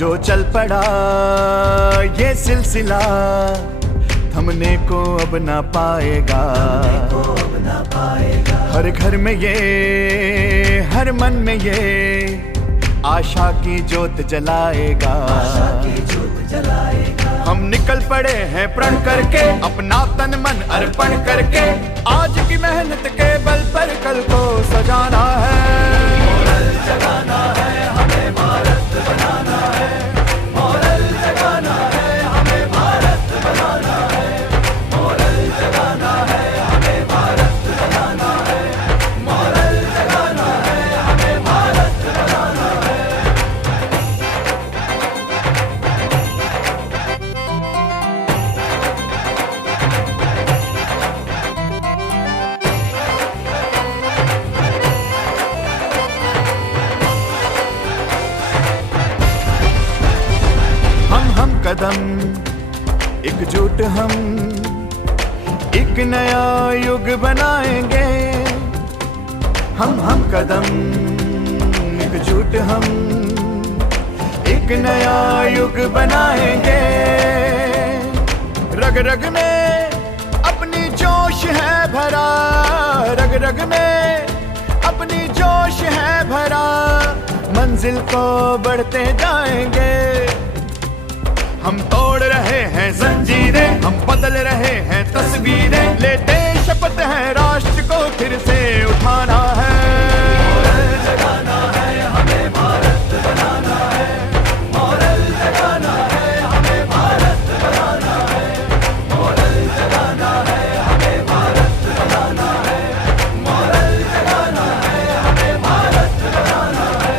जो चल पड़ा ये सिलसिला थमने को अब ना पाएगा। हर घर में ये, हर मन में ये आशा की जोत जलाएगा। हम निकल पड़े हैं प्रण करके, अपना तन मन अर्पण करके, आज की मेहनत के बल पर कल को सजाना है। मोरल जगाना है, हमें भारत बनाना है। मोरल जगाना है, हमें भारत बनाना है। मोरल जगाना है, हमें भारत बनाना है। मोरल जगाना है, हमें भारत बनाना है। हम कदम एकजुट, हम एक नया युग बनाएंगे। हम कदम एकजुट, हम एक नया युग बनाएंगे। रग रग में अपनी जोश है भरा, रग रग में अपनी जोश है भरा, मंजिल को बढ़ते जाएंगे। हम तोड़ रहे हैं जंजीरें, हम बदल रहे हैं तस्वीरें, लेते शपथ है राष्ट्र को फिर से उठाना है। मोरल जगाना है, हमें भारत बनाना है। मोरल जगाना है, हमें भारत बनाना है। मोरल जगाना है, हमें भारत बनाना है। मोरल जगाना है, हमें भारत बनाना है।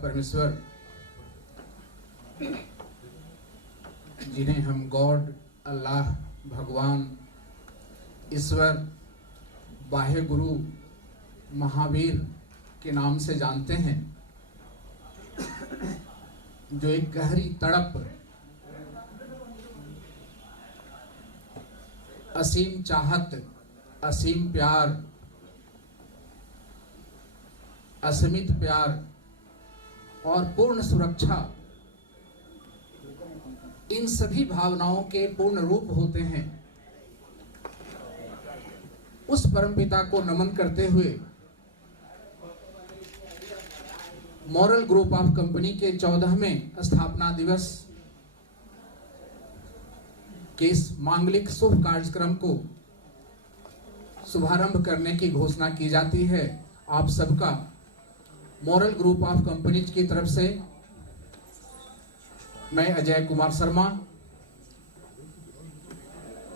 परमेश्वर जिन्हें हम गॉड, अल्लाह, भगवान, ईश्वर, बाह्य गुरु, महावीर के नाम से जानते हैं, जो एक गहरी तड़प, असीम चाहत, असीम प्यार, असीमित प्यार और पूर्ण सुरक्षा, इन सभी भावनाओं के पूर्ण रूप होते हैं। उस परमपिता को नमन करते हुए मॉरल ग्रुप ऑफ कंपनी के 14वें स्थापना दिवस के इस मांगलिक शुभ कार्यक्रम को शुभारंभ करने की घोषणा की जाती है। आप सबका मॉरल ग्रुप ऑफ कंपनीज की तरफ से मैं अजय कुमार शर्मा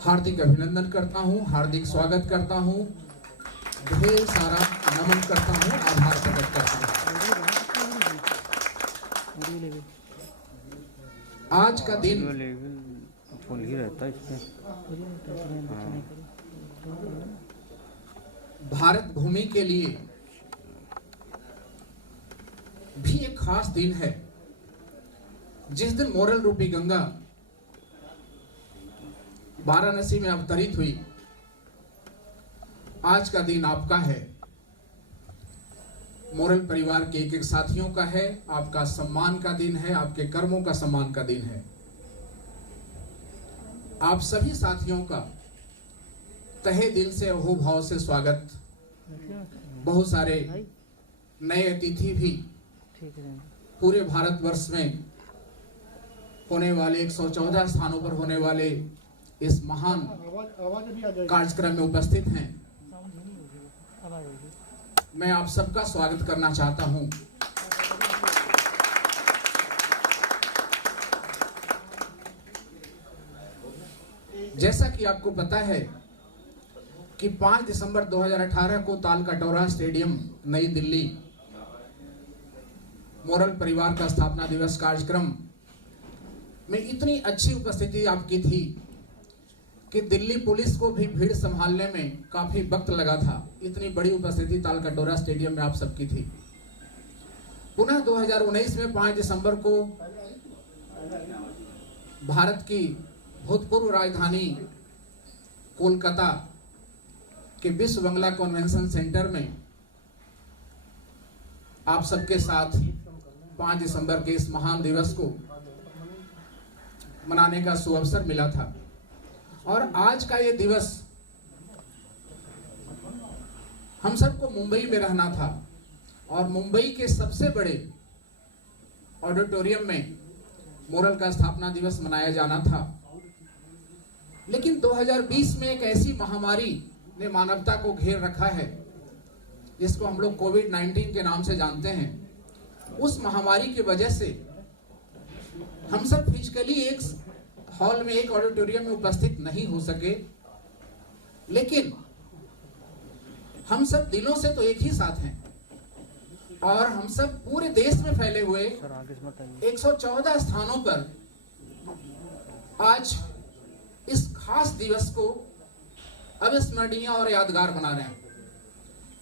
हार्दिक अभिनंदन करता हूं, हार्दिक स्वागत करता हूं, ढेर सारा नमन करता हूं, आभार प्रकट करता हूं। आज का दिन भारत भूमि के लिए भी एक खास दिन है। जिस दिन मोरल रूपी गंगा वाराणसी में अवतरित हुई, आज का दिन आपका है, मोरल परिवार के एक एक साथियों का है, आपका सम्मान का दिन है, आपके कर्मों का सम्मान का दिन है। आप सभी साथियों का तहे दिल से अहोभाव से स्वागत। बहुत सारे नए अतिथि भी पूरे भारतवर्ष में होने वाले 114 स्थानों पर होने वाले इस महान कार्यक्रम में उपस्थित हैं। मैं आप सबका स्वागत करना चाहता हूं। जैसा कि आपको पता है कि 5 दिसंबर 2018 को तालकटोरा स्टेडियम नई दिल्ली मोरल परिवार का स्थापना दिवस कार्यक्रम में इतनी अच्छी उपस्थिति आपकी थी कि दिल्ली पुलिस को भी भीड़ संभालने में काफी वक्त लगा था। इतनी बड़ी उपस्थिति तालकटोरा स्टेडियम में आप सबकी थी। पुनः 2019 में 5 दिसंबर को भारत की भूतपूर्व राजधानी कोलकाता के विश्व बंगला कन्वेंशन सेंटर में आप सबके साथ 5 दिसंबर के इस महान दिवस को मनाने का सुअवसर मिला था। और आज का ये दिवस हम सबको मुंबई में रहना था और मुंबई के सबसे बड़े ऑडिटोरियम में मोरल का स्थापना दिवस मनाया जाना था। लेकिन 2020 में एक ऐसी महामारी ने मानवता को घेर रखा है जिसको हम लोग कोविड-19 के नाम से जानते हैं। उस महामारी की वजह से हम सब फिजिकली एक हॉल में, एक ऑडिटोरियम में उपस्थित नहीं हो सके, लेकिन हम सब दिलों से तो एक ही साथ हैं और हम सब पूरे देश में फैले हुए 114 स्थानों पर आज इस खास दिवस को अविस्मरणीय और यादगार बना रहे हैं।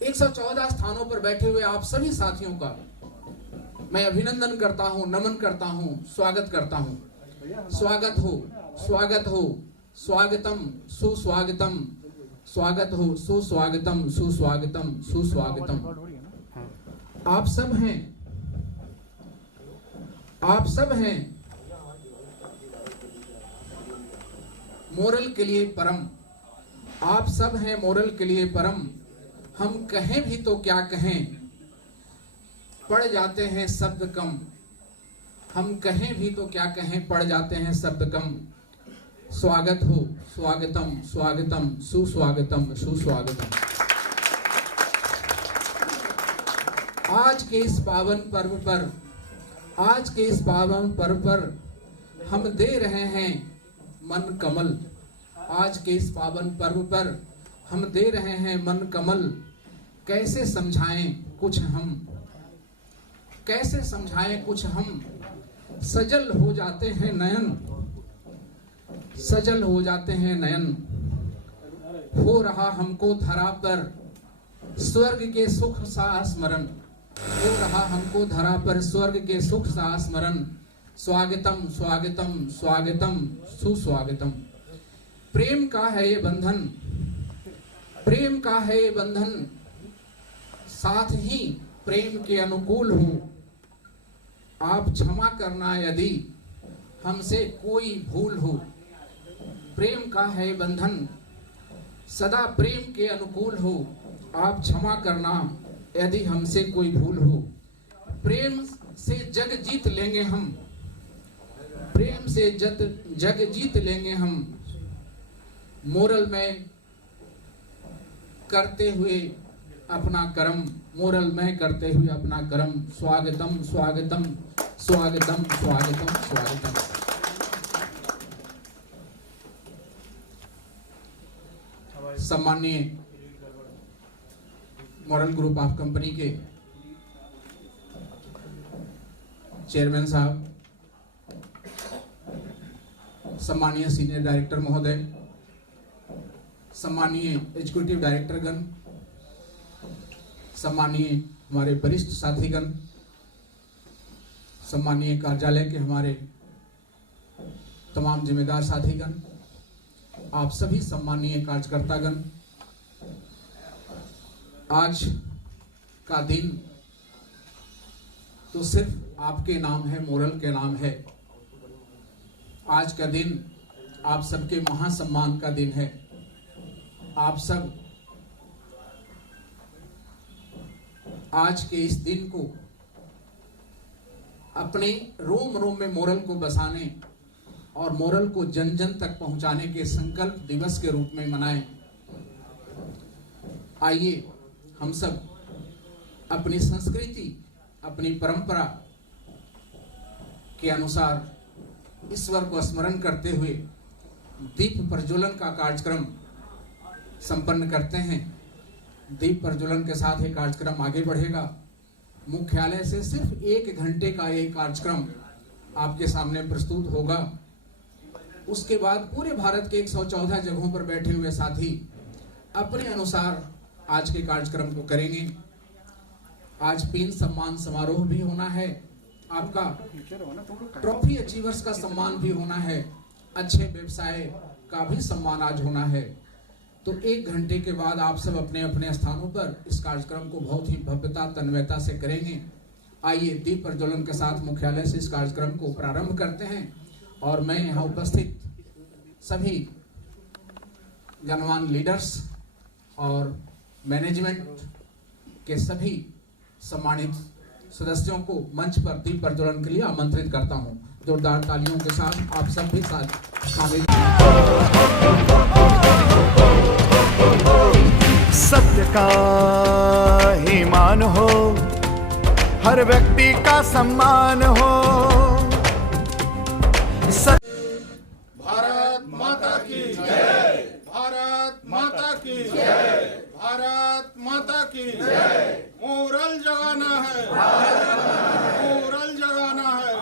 114 स्थानों पर बैठे हुए आप सभी साथियों का मैं अभिनंदन करता हूं, नमन करता हूं, स्वागत करता हूं। स्वागत हो, स्वागत हो, स्वागतम, सुस्वागतम, स्वागत हो, सुस्वागतम, सुस्वागतम, सुस्वागतम। आप सब हैं, आप सब हैं मोरल के लिए परम, आप सब हैं मोरल के लिए परम। हम कहें भी तो क्या कहें, पड़ जाते हैं शब्द कम। हम कहें भी तो क्या कहें, पड़ जाते हैं शब्द कम। स्वागत हो, स्वागतम, स्वागतम, सुस्वागतम, सुस्वागतम। आज के इस पावन पर्व पर, आज के इस पावन पर्व पर हम दे रहे हैं मन कमल। आज के इस पावन पर्व पर हम दे रहे हैं मन कमल। कैसे समझाएं कुछ हम, कैसे समझाएं कुछ हम। सजल हो जाते हैं नयन, सजल हो जाते हैं नयन। हो रहा हमको धरा पर स्वर्ग के सुख सा स्मरण, हो रहा हमको धरा पर स्वर्ग के सुख सा स्मरण। स्वागतम, स्वागतम, स्वागतम, सुस्वागतम। प्रेम का है ये बंधन, प्रेम का है ये बंधन, साथ ही प्रेम के अनुकूल हो। आप क्षमा करना यदि हमसे कोई भूल हो। प्रेम का है बंधन, सदा प्रेम के अनुकूल हो। आप क्षमा करना यदि हमसे कोई भूल हो। प्रेम से जग जीत लेंगे हम, प्रेम से जग जीत लेंगे हम। मोरल में करते हुए अपना कर्म, मोरल में करते हुए अपना कर्म। स्वागतम, स्वागतम, स्वागतम, स्वागतम, स्वागतम। सम्माननीय मोरल ग्रुप ऑफ कंपनी के चेयरमैन साहब, सम्माननीय सीनियर डायरेक्टर महोदय, सम्माननीय एग्जीक्यूटिव डायरेक्टरगण, सम्माननीय हमारे वरिष्ठ साथीगण, सम्माननीय कार्यालय के हमारे तमाम जिम्मेदार साथीगण, आप सभी सम्माननीय कार्यकर्तागण। आज का दिन तो सिर्फ आपके नाम है, मोरल के नाम है। आज का दिन आप सबके महासम्मान का दिन है। आप सब आज के इस दिन को अपने रोम रोम में मोरल को बसाने और मोरल को जन जन तक पहुंचाने के संकल्प दिवस के रूप में मनाएं। आइए हम सब अपनी संस्कृति, अपनी परंपरा के अनुसार ईश्वर को स्मरण करते हुए दीप प्रज्वलन का कार्यक्रम संपन्न करते हैं। दीप प्रज्वलन के साथ ये कार्यक्रम आगे बढ़ेगा। मुख्यालय से सिर्फ 1 घंटे का ये कार्यक्रम आपके सामने प्रस्तुत होगा। उसके बाद पूरे भारत के 114 जगहों पर बैठे हुए साथी अपने अनुसार आज के कार्यक्रम को करेंगे। आज पिन सम्मान समारोह भी होना है, आपका ट्रॉफी अचीवर्स का सम्मान भी होना है। अच्छे व्यवसाय का भी सम्मान आज होना है। तो 1 घंटे के बाद आप सब अपने अपने स्थानों पर इस कार्यक्रम को बहुत ही भव्यता तन्मयता से करेंगे। आइए दीप प्रज्वलन के साथ मुख्यालय से इस कार्यक्रम को प्रारंभ करते हैं और मैं यहाँ उपस्थित सभी गणमान्य लीडर्स और मैनेजमेंट के सभी सम्मानित सदस्यों को मंच पर दीप प्रज्वलन के लिए आमंत्रित करता हूं। जोरदार तालियों के साथ आप सब भी साथ शामिल। सत्य का ही मान हो, हर व्यक्ति का सम्मान हो। भारत माता की जय, भारत माता की जय, भारत माता की जय। मोरल जगाना है, मोरल जगाना है,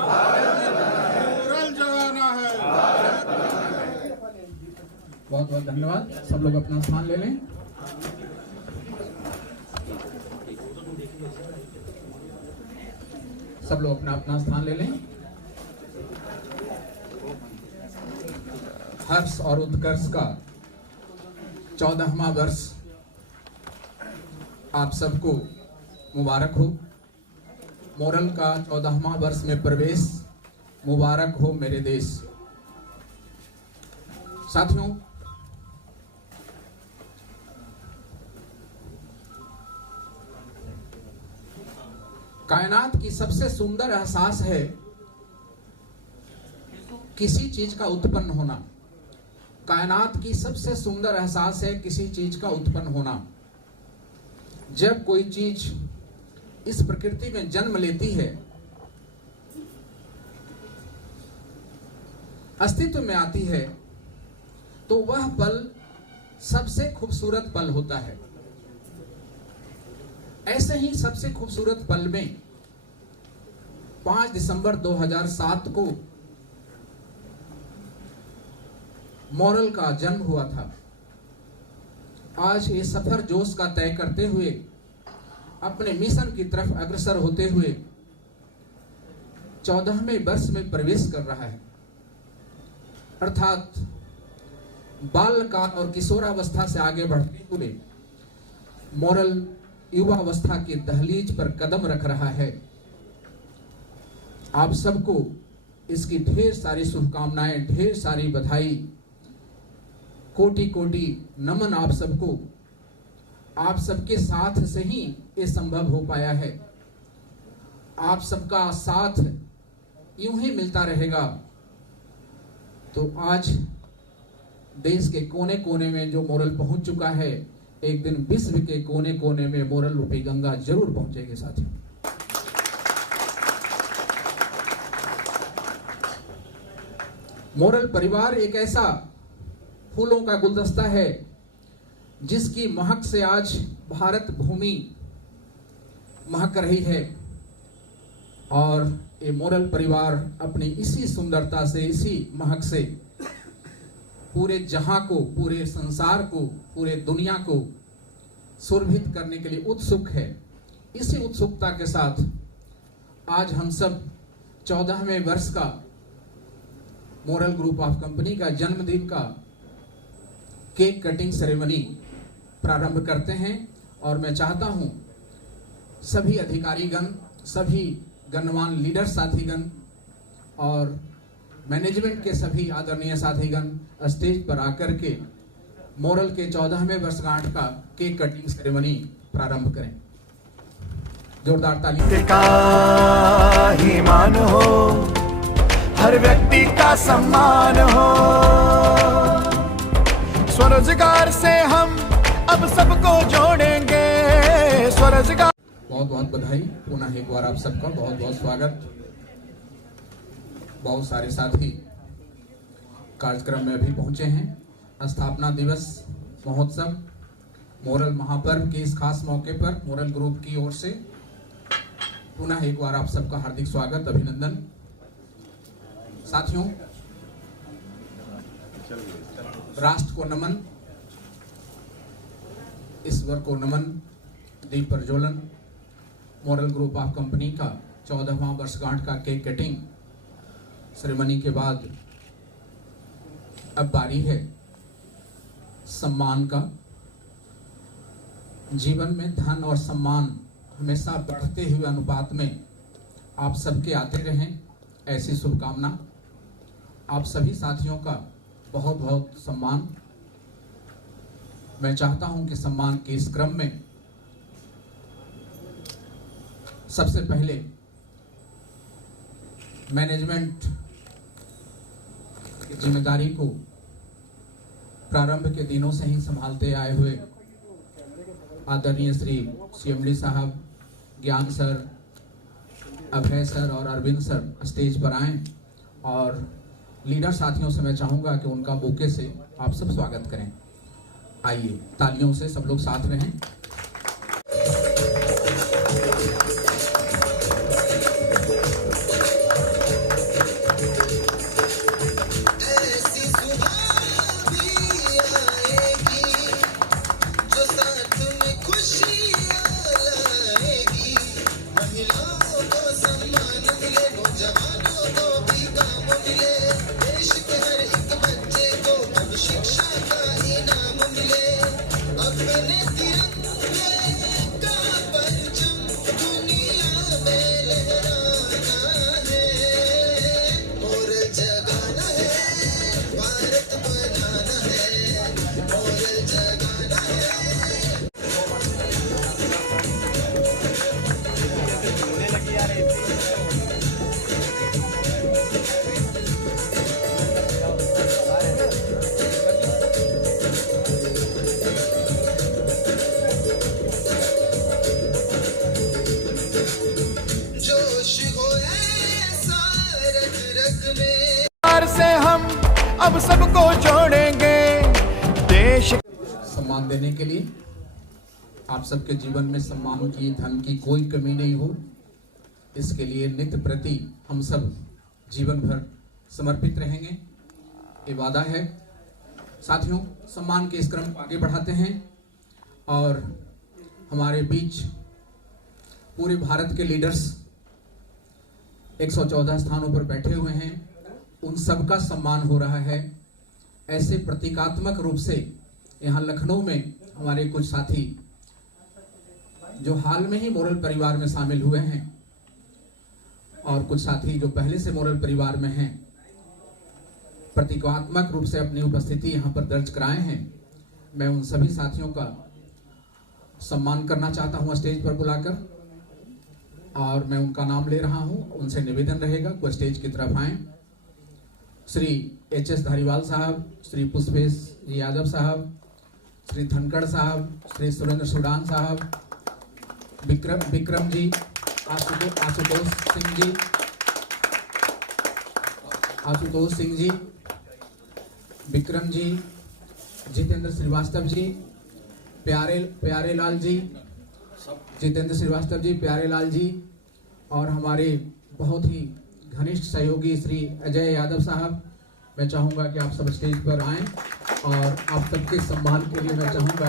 मोरल जगाना है। बहुत बहुत धन्यवाद। सब लोग अपना स्थान ले लें। सब लोग अपना अपना स्थान ले लें। हर्ष और उत्कर्ष का 14वां वर्ष आप सबको मुबारक हो। मोरल का 14वां वर्ष में प्रवेश मुबारक हो मेरे देश। साथियों, कायनात की सबसे सुंदर एहसास है किसी चीज का उत्पन्न होना। कायनात की सबसे सुंदर एहसास है किसी चीज का उत्पन्न होना। जब कोई चीज इस प्रकृति में जन्म लेती है, अस्तित्व में आती है, तो वह पल सबसे खूबसूरत पल होता है। ऐसे ही सबसे खूबसूरत पल में 5 दिसंबर 2007 को मोरल का जन्म हुआ था। आज ये सफर जोश का तय करते हुए अपने मिशन की तरफ अग्रसर होते हुए 14वें वर्ष में प्रवेश कर रहा है। अर्थात बालकाल और किशोरावस्था से आगे बढ़ते हुए मोरल युवावस्था की दहलीज पर कदम रख रहा है। आप सबको इसकी ढेर सारी शुभकामनाएं, ढेर सारी बधाई, कोटि कोटि नमन आप सबको। आप सबके साथ से ही ये संभव हो पाया है। आप सबका साथ यूं ही मिलता रहेगा तो आज देश के कोने कोने में जो मोरल पहुंच चुका है, एक दिन विश्व के कोने कोने में मोरल रूपी गंगा जरूर पहुंचेगी साथियों। मोरल परिवार एक ऐसा फूलों का गुलदस्ता है जिसकी महक से आज भारत भूमि महक रही है। और ये मोरल परिवार अपनी इसी सुंदरता से, इसी महक से पूरे जहां को, पूरे संसार को, पूरे दुनिया को सुरभित करने के लिए उत्सुक है। इसी उत्सुकता के साथ आज हम सब 14वें वर्ष का मोरल ग्रुप ऑफ कंपनी का जन्मदिन का केक कटिंग सेरेमनी प्रारंभ करते हैं। और मैं चाहता हूं सभी अधिकारीगण, सभी गणमान्य लीडर साथीगण और मैनेजमेंट के सभी आदरणीय साथीगण स्टेज पर आकर के मोरल के 14वें वर्षगांठ का केक कटिंग सेरेमनी प्रारंभ करें। जोरदार ताली। का ही मान हो, हर व्यक्ति का सम्मान हो। स्वरोजगार से हम अब सबको जोड़ेंगे, स्वरोजगार। बहुत बहुत बधाई। पुनः एक बार आप सबका बहुत बहुत स्वागत। बहुत सारे साथी कार्यक्रम में भी पहुंचे हैं। स्थापना दिवस महोत्सव मोरल महापर्व के इस खास मौके पर मोरल ग्रुप की ओर से पुनः एक बार आप सबका हार्दिक स्वागत, अभिनंदन। साथियों, राष्ट्र को नमन, ईश्वर को नमन, दीप प्रज्वलन। मोरल ग्रुप ऑफ कंपनी का 14वां वर्षगांठ का केक कटिंग सेरेमनी के बाद अब बारी है सम्मान का। जीवन में धन और सम्मान हमेशा बढ़ते हुए अनुपात में आप सबके आते रहें, ऐसी शुभकामना। आप सभी साथियों का बहुत बहुत सम्मान। मैं चाहता हूं कि सम्मान के इस क्रम में सबसे पहले मैनेजमेंट की जिम्मेदारी को प्रारंभ के दिनों से ही संभालते आए हुए आदरणीय श्री CMD साहब, ज्ञान सर, अभय सर और अरविंद सर स्टेज पर आएं और लीडर साथियों से मैं चाहूंगा कि उनका बुके से आप सब स्वागत करें। आइए तालियों से सब लोग साथ रहें। से हम अब सबको जोड़ेंगे देश। सम्मान देने के लिए आप सबके जीवन में सम्मान की, धन की कोई कमी नहीं हो, इसके लिए नित्य प्रति हम सब जीवन भर समर्पित रहेंगे, ये वादा है। साथियों, सम्मान के इस क्रम को आगे बढ़ाते हैं और हमारे बीच पूरे भारत के लीडर्स 114 स्थानों पर बैठे हुए हैं, उन सबका सम्मान हो रहा है। ऐसे प्रतीकात्मक रूप से यहाँ लखनऊ में हमारे कुछ साथी जो हाल में ही मोरल परिवार में शामिल हुए हैं और कुछ साथी जो पहले से मोरल परिवार में हैं, प्रतीकात्मक रूप से अपनी उपस्थिति यहाँ पर दर्ज कराए हैं। मैं उन सभी साथियों का सम्मान करना चाहता हूँ स्टेज पर बुलाकर, और मैं उनका नाम ले रहा हूँ। उनसे निवेदन रहेगा वो स्टेज की तरफ आएं। श्री HS धारीवाल साहब, श्री पुष्पेश यादव साहब, श्री धनखड़ साहब, श्री सुरेंद्र सुडान साहब, विक्रम जी, आशुतोष सिंह जी, विक्रम जी, जितेंद्र श्रीवास्तव जी, प्यारे लाल जी, जितेंद्र श्रीवास्तव जी, प्यारे लाल जी, और हमारे बहुत ही घनिष्ठ सहयोगी श्री अजय यादव साहब। मैं चाहूंगा कि आप सब स्टेज पर आएं और आप सबके सम्मान के लिए मैं चाहूंगा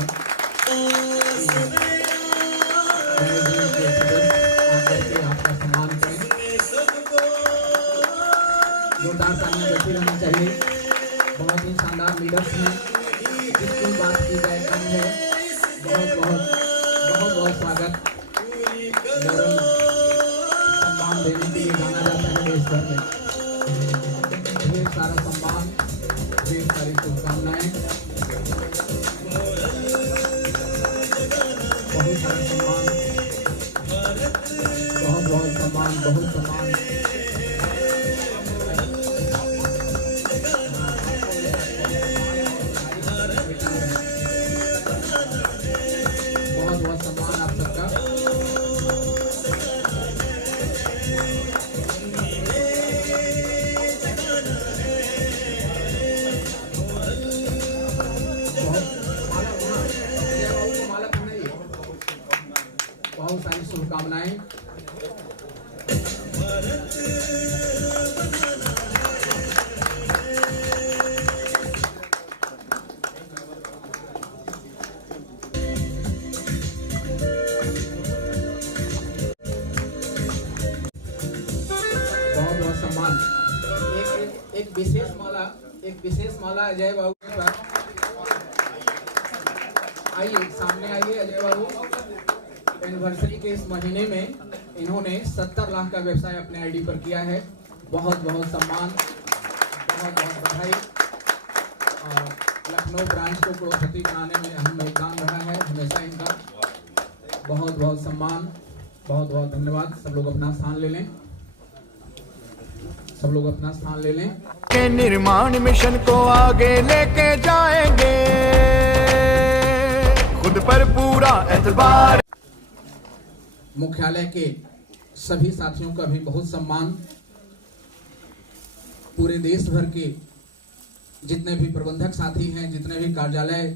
आपका सम्मान करें। जोरदार तालियां बची रहनी चाहिए। बहुत ही शानदार लीडर्स हैं, जिसकी बात की जाए कम है। बहुत स्वागत। सम्मान देने के लिए जाना जाता है देश भर में। ढेर सारा सम्मान, ढेर सारी शुभकामनाएं, बहुत सारा सम्मान, बहुत सम्मान, बहुत सम्मान। बहुत सम्मान आप सबका। बहुत सारी शुभकामनाएं। बहुत सम्मान। एक विशेष माला, एक विशेष माला अजय बाबू के पास। आइए सामने आइए अजय बाबू। एनिवर्सरी के इस महीने में इन्होंने 70 लाख का व्यवसाय अपने आईडी पर किया है। बहुत बहुत सम्मान, बहुत बहुत बधाई। और लखनऊ ब्रांच को करोड़पति बनाने में अहम योगदान रहा है हमेशा इनका। बहुत बहुत सम्मान, बहुत बहुत धन्यवाद। सब लोग अपना स्थान ले लें, सब लोग अपना स्थान ले लें। के निर्माण मिशन को आगे लेके जाएंगे, खुद पर पूरा एतबार। मुख्यालय के सभी साथियों का भी बहुत सम्मान। पूरे देश भर के जितने भी प्रबंधक साथी हैं, जितने भी कार्यालय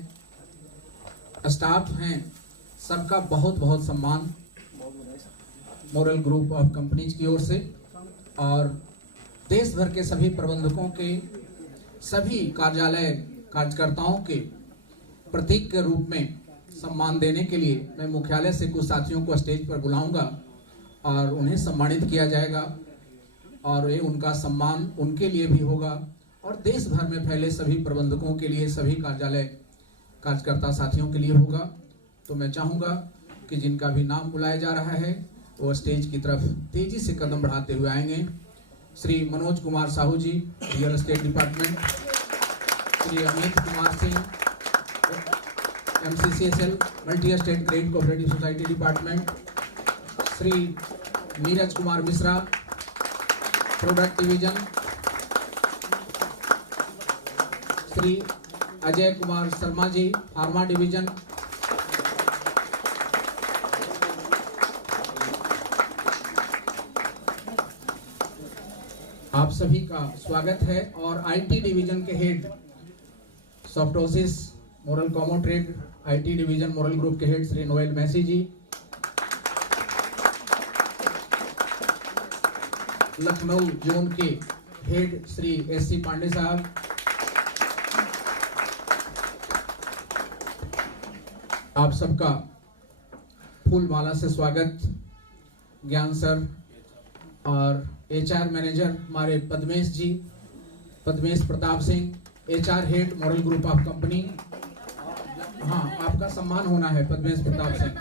स्टाफ हैं, सबका बहुत बहुत सम्मान मोरल ग्रुप ऑफ कंपनीज की ओर से। और देश भर के सभी प्रबंधकों के, सभी कार्यालय कार्यकर्ताओं के प्रतीक के रूप में सम्मान देने के लिए मैं मुख्यालय से कुछ साथियों को स्टेज पर बुलाऊंगा और उन्हें सम्मानित किया जाएगा। और ये उनका सम्मान उनके लिए भी होगा और देश भर में फैले सभी प्रबंधकों के लिए, सभी कार्यालय कार्यकर्ता साथियों के लिए होगा। तो मैं चाहूँगा कि जिनका भी नाम बुलाया जा रहा है वो स्टेज की तरफ तेजी से कदम बढ़ाते हुए आएंगे। Shri Manoj Kumar Sahu ji, real estate department. Shri Amit Kumar Singh, MCCSL multi state credit cooperative society department. Shri Neeraj Kumar Mishra, product division. Shri Ajay Kumar Sharma ji, pharma division. आप सभी का स्वागत है। और IT डिवीजन के हेड सॉफ्टोसिस मोरल कॉमो ट्रेड IT डिवीजन मोरल ग्रुप के हेड श्री नोएल मैसी जी। लखनऊ जोन के हेड श्री SC पांडे साहब। आप सबका फूल माला से स्वागत। ज्ञान सर और HR मैनेजर हमारे Padmesh ji, Padmesh Pratap Singh, HR head model group of company. हाँ, आपका सम्मान होना है पद्मेश प्रताप सिंह,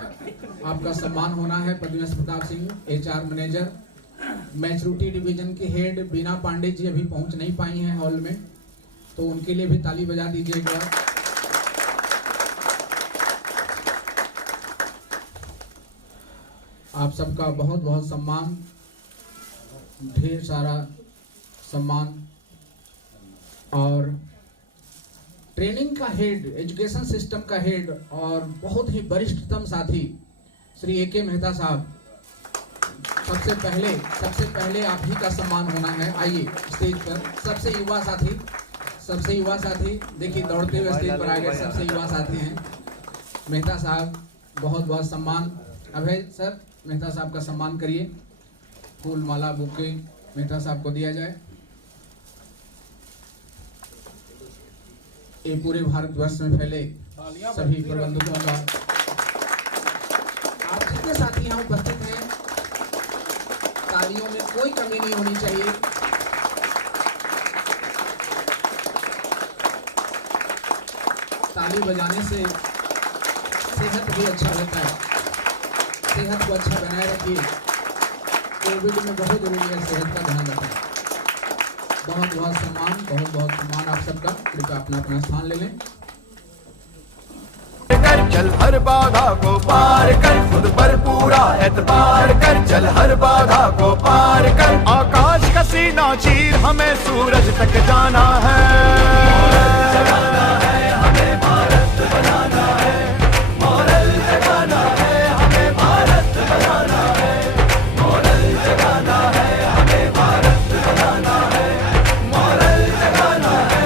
आपका सम्मान होना है Padmesh Pratap Singh, HR manager. Maturity division के हेड बीना पांडे जी अभी पहुंच नहीं पाई हैं हॉल में, तो उनके लिए भी ताली बजा दीजिएगा। आप सबका बहुत बहुत सम्मान, ढेर सारा सम्मान। और ट्रेनिंग का हेड, एजुकेशन सिस्टम का हेड और बहुत ही वरिष्ठतम साथी श्री AK मेहता साहब, सबसे पहले आप ही का सम्मान होना है। आइए स्टेज पर। सबसे युवा साथी देखिए दौड़ते हुए स्टेज पर आ गए। सबसे युवा साथी हैं मेहता साहब, बहुत बहुत सम्मान। अभय सर, मेहता साहब का सम्मान करिए। फूल माला बुके मेहता साहब को दिया जाए। ये पूरे भारतवर्ष में फैले सभी प्रबंधकों का, आप जितने साथी यहाँ उपस्थित हैं, तालियों में कोई कमी नहीं होनी चाहिए। ताली बजाने से सेहत भी अच्छा होता है। सेहत को अच्छा बनाए रखिए। कोविड में बहुत जरूरी है सेहत का ध्यान रखना। बहुत बहुत सम्मान, बहुत बहुत सम्मान आप सबका। कृपया अपना अपना स्थान ले लें। चल हर बाधा को पार कर, खुद पर पूरा एतबार कर। चल हर बाधा को पार कर, आकाश का सीना चीर, हमें सूरज तक जाना है।